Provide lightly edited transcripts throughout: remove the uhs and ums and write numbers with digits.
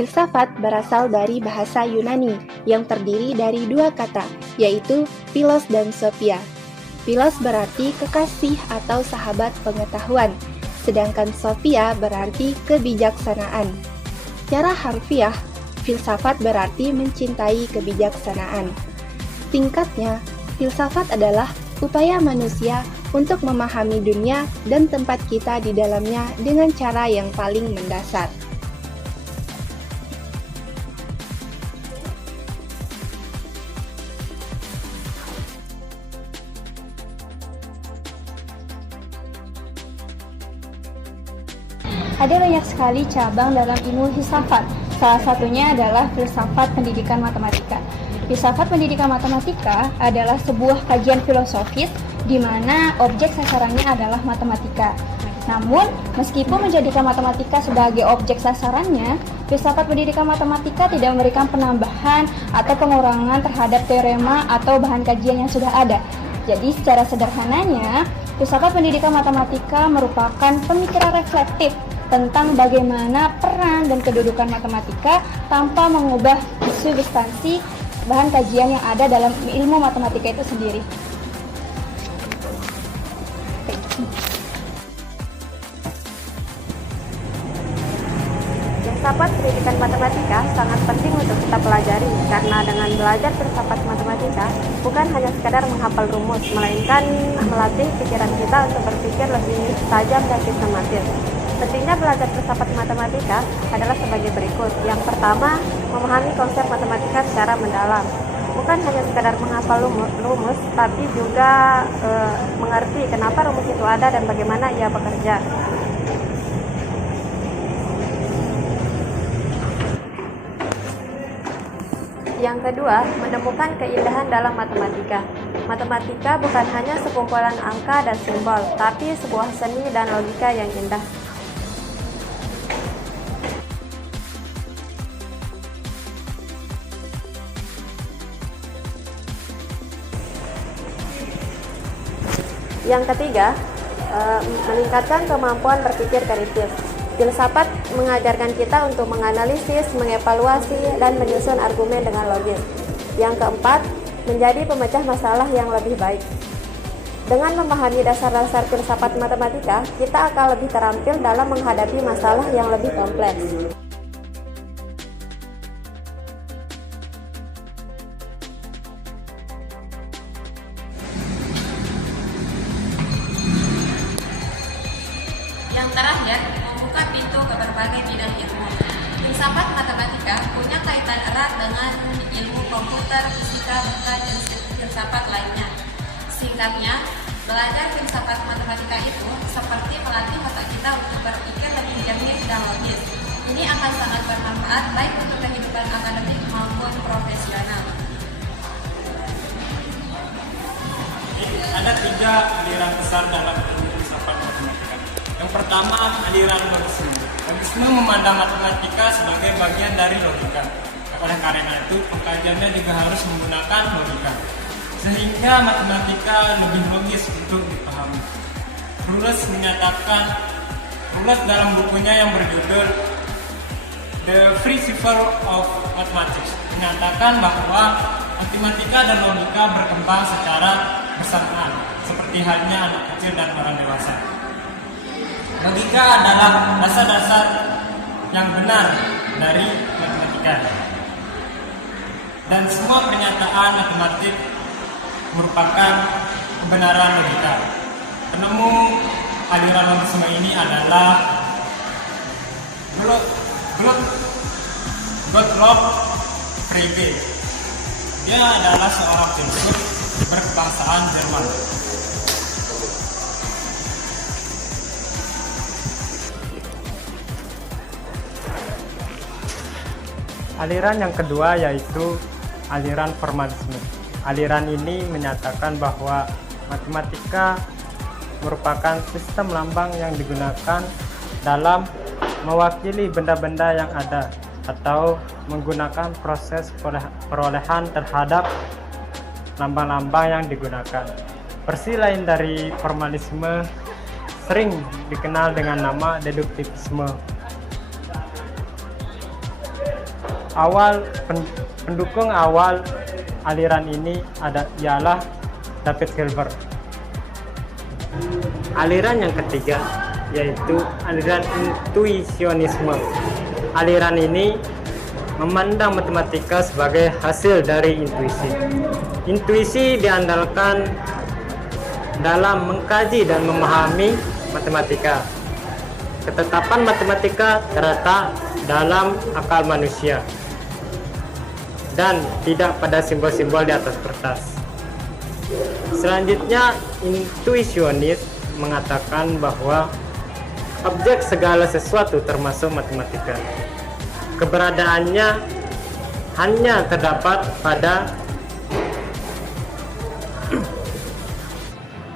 Filsafat berasal dari bahasa Yunani yang terdiri dari dua kata, yaitu philos dan sophia. Philos berarti kekasih atau sahabat pengetahuan, sedangkan sophia berarti kebijaksanaan. Secara harfiah, filsafat berarti mencintai kebijaksanaan. Singkatnya, filsafat adalah upaya manusia untuk memahami dunia dan tempat kita di dalamnya dengan cara yang paling mendasar. Ada banyak sekali cabang dalam ilmu filsafat. Salah satunya adalah filsafat pendidikan matematika. Filsafat pendidikan matematika adalah sebuah kajian filosofis di mana objek sasarannya adalah matematika. Namun, meskipun menjadikan matematika sebagai objek sasarannya, filsafat pendidikan matematika tidak memberikan penambahan atau pengurangan terhadap teorema atau bahan kajian yang sudah ada. Jadi, secara sederhananya, filsafat pendidikan matematika merupakan pemikiran reflektif tentang bagaimana peran dan kedudukan matematika tanpa mengubah substansi bahan kajian yang ada dalam ilmu matematika itu sendiri. Filsafat pendidikan matematika sangat penting untuk kita pelajari karena dengan belajar filsafat matematika bukan hanya sekadar menghafal rumus, melainkan melatih pikiran kita untuk berpikir lebih tajam dan sistematis. Pentingnya belajar filsafat matematika adalah sebagai berikut. Yang pertama, memahami konsep matematika secara mendalam. Bukan hanya sekadar menghafal rumus, tapi juga mengerti kenapa rumus itu ada dan bagaimana ia bekerja. Yang kedua, menemukan keindahan dalam matematika. Matematika bukan hanya sekumpulan angka dan simbol, tapi sebuah seni dan logika yang indah. Yang ketiga, meningkatkan kemampuan berpikir kritis. Filsafat mengajarkan kita untuk menganalisis, mengevaluasi, dan menyusun argumen dengan logis. Yang keempat, menjadi pemecah masalah yang lebih baik. Dengan memahami dasar-dasar filsafat matematika, kita akan lebih terampil dalam menghadapi masalah yang lebih kompleks. Yang terakhir, membuka pintu ke berbagai bidang ilmu. Filsafat matematika punya kaitan erat dengan ilmu komputer, fisika, dan filsafat lainnya. Singkatnya, belajar filsafat matematika itu seperti melatih otak kita untuk berpikir lebih jernih dan logis. Ini akan sangat bermanfaat baik untuk kehidupan akademik maupun profesional. Ada 3 aliran besar dalam ilmu filsafat matematika. Yang pertama, aliran logisme. Logisme memandang matematika sebagai bagian dari logika. Oleh karena itu, pengkajiannya juga harus menggunakan logika, sehingga matematika lebih logis untuk dipahami. Rules dalam bukunya yang berjudul The Principle of Mathematics menyatakan bahwa matematika dan logika berkembang secara bersamaan, seperti halnya anak kecil dan orang dewasa. Logika adalah dasar-dasar yang benar dari matematika. Dan semua pernyataan matematik merupakan kebenaran logika. Penemu aliran logisme ini adalah Gottlob Frege. Dia adalah seorang filsuf berkebangsaan Jerman. Aliran yang kedua yaitu aliran formalisme. Aliran ini menyatakan bahwa matematika merupakan sistem lambang yang digunakan dalam mewakili benda-benda yang ada atau menggunakan proses perolehan terhadap lambang-lambang yang digunakan. Versi lain dari formalisme sering dikenal dengan nama deduktivisme. pendukung awal aliran ini ialah David Hilbert. Aliran yang ketiga yaitu aliran intuisionisme. Aliran ini memandang matematika sebagai hasil dari intuisi. Intuisi diandalkan dalam mengkaji dan memahami matematika. Ketetapan matematika terletak dalam akal manusia dan tidak pada simbol-simbol di atas kertas. Selanjutnya, intuisionis mengatakan bahwa objek segala sesuatu termasuk matematika. Keberadaannya hanya terdapat pada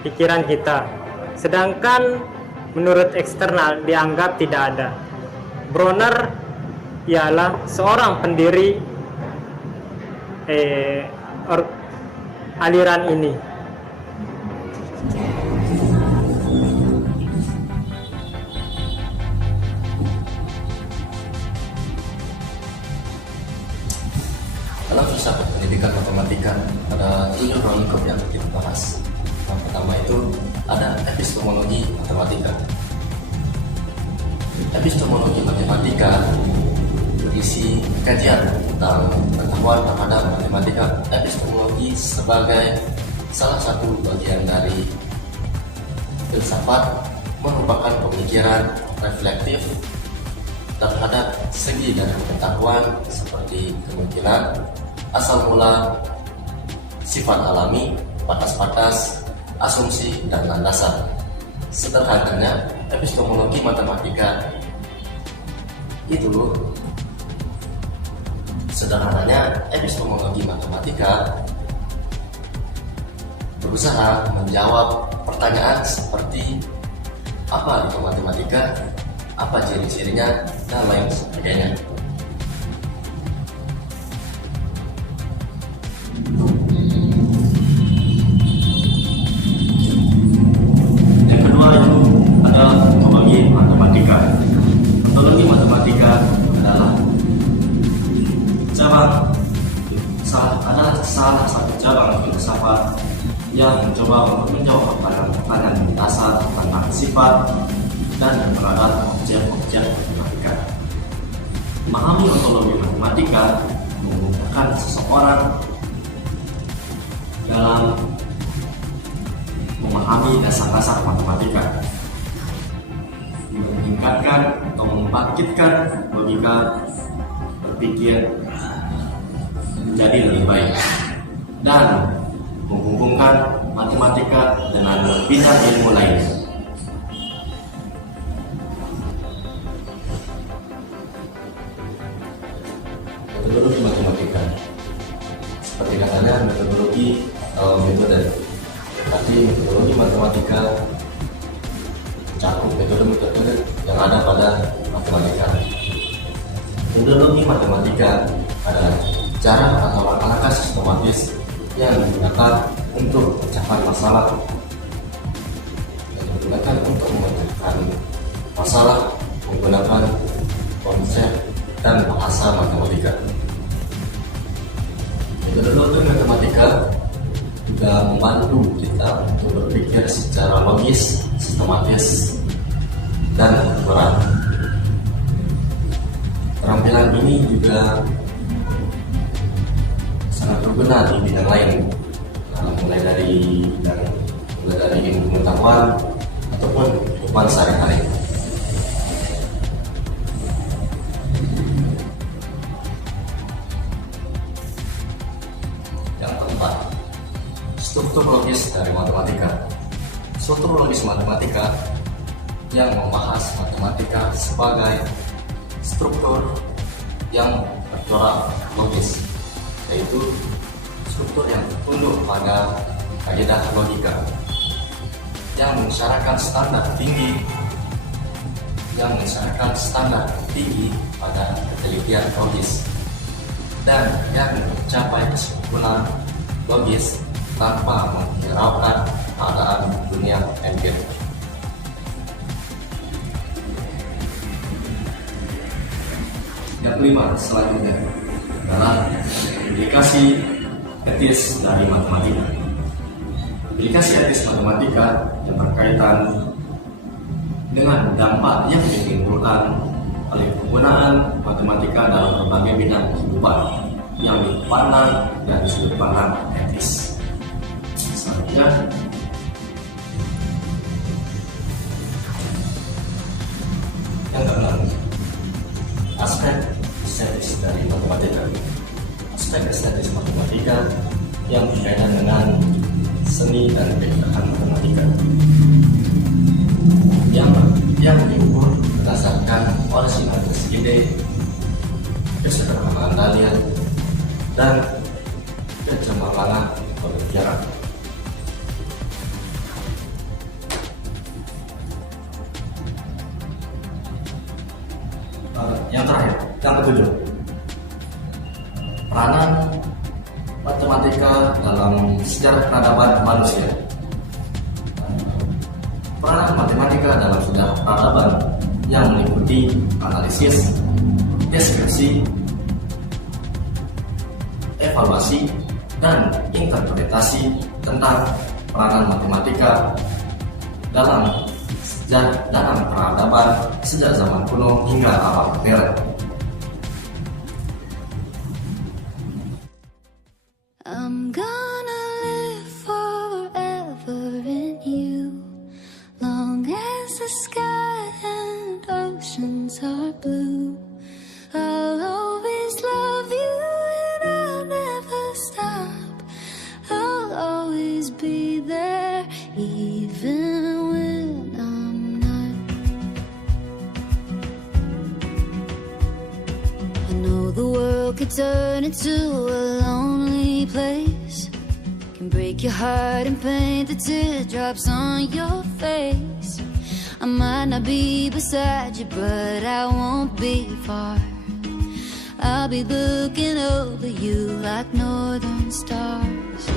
pikiran kita, sedangkan menurut eksternal dianggap tidak ada. Bronner ialah seorang pendiri aliran ini. Dalam filsafat pendidikan matematika ada 7 lingkup yang kita bahas. Yang pertama itu ada epistemologi matematika. Epistemologi matematika berisi kajian tentang pengetahuan terhadap matematika. Epistemologi sebagai salah satu bagian dari filsafat merupakan pemikiran reflektif terhadap segi dari pengetahuan seperti kemungkinan, asal mula, sifat alami, batas-batas, asumsi, dan landasan. Sederhananya, epistemologi matematika berusaha menjawab pertanyaan seperti apa itu matematika, apa ciri-cirinya, dan lain sebagainya. Yang kedua itu adalah ontologi matematika. Ontologi matematika adalah salah satu cabang filsafat yang mencoba untuk menjawab pertanyaan dasar tentang sifat dan keberadaan objek-objek matematika. Memahami ontologi matematika membutuhkan seseorang dalam memahami dasar-dasar matematika, meningkatkan atau membangkitkan logika berpikir menjadi lebih baik, dan menghubungkan matematika dengan bidang ilmu lain. Metodologi matematika, seperti katanya metodologi atau metode, tapi metodologi matematika mencakup metode-metode yang ada pada matematika. Metodologi matematika adalah cara atau langkah sistematis yang digunakan untuk mencapai masalah, yang digunakan untuk memecahkan masalah menggunakan konsep dan bahasa matematika. Metodologi matematika juga membantu kita untuk berpikir secara logis, sistematis, dan akurat. Keterampilan ini juga sangat berguna di bidang lain, mulai dari ilmu pengetahuan ataupun kehidupan sehari-hari. Yang keempat, struktur logis dari matematika. Struktur logis matematika yang membahas matematika sebagai struktur yang bercorak logis, yaitu struktur yang tunduk pada kaidah logika, yang mensyaratkan standar tinggi pada ketelitian logis, dan yang mencapai kesimpulan logis tanpa menghiraukan keadaan dunia empirik. Yang kelima, selanjutnya adalah implikasi etis dari matematika. Implikasi etis matematika yang berkaitan dengan dampak yang ditimbulkan oleh penggunaan matematika dalam berbagai bidang kehidupan yang dipandang dari sudut pandang etis. Selanjutnya, yang keenam, aspek estetis dari matematika. Aspek estetis matematika yang berkaitan dengan seni dan keindahan matematika yang diukur berdasarkan originalitas ide, kesederhanaan dalil, dan kecemerlangan pemikiran. Yang terakhir, yang ketujuh, peranan matematika dalam sejarah peradaban manusia. Peranan matematika dalam sejarah peradaban yang meliputi analisis, deskripsi, evaluasi, dan interpretasi tentang peranan matematika dalam peradaban sejak zaman kuno hingga abad modern. I'm gonna live forever in you, long as the sky and oceans are blue. I'll always love you and I'll never stop. I'll always be there even when I'm not. I know the world could turn into a lonely place, can break your heart and paint the teardrops on your face. I might not be beside you, but I won't be far. I'll be looking over you like northern stars.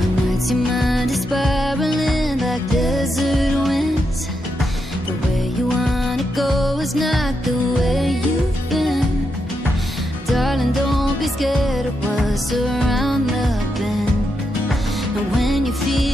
My nights your mind is spiraling like desert winds. The way you wanna go is not the way you've been. Darling, don't be scared of what's around the bend. And when you feel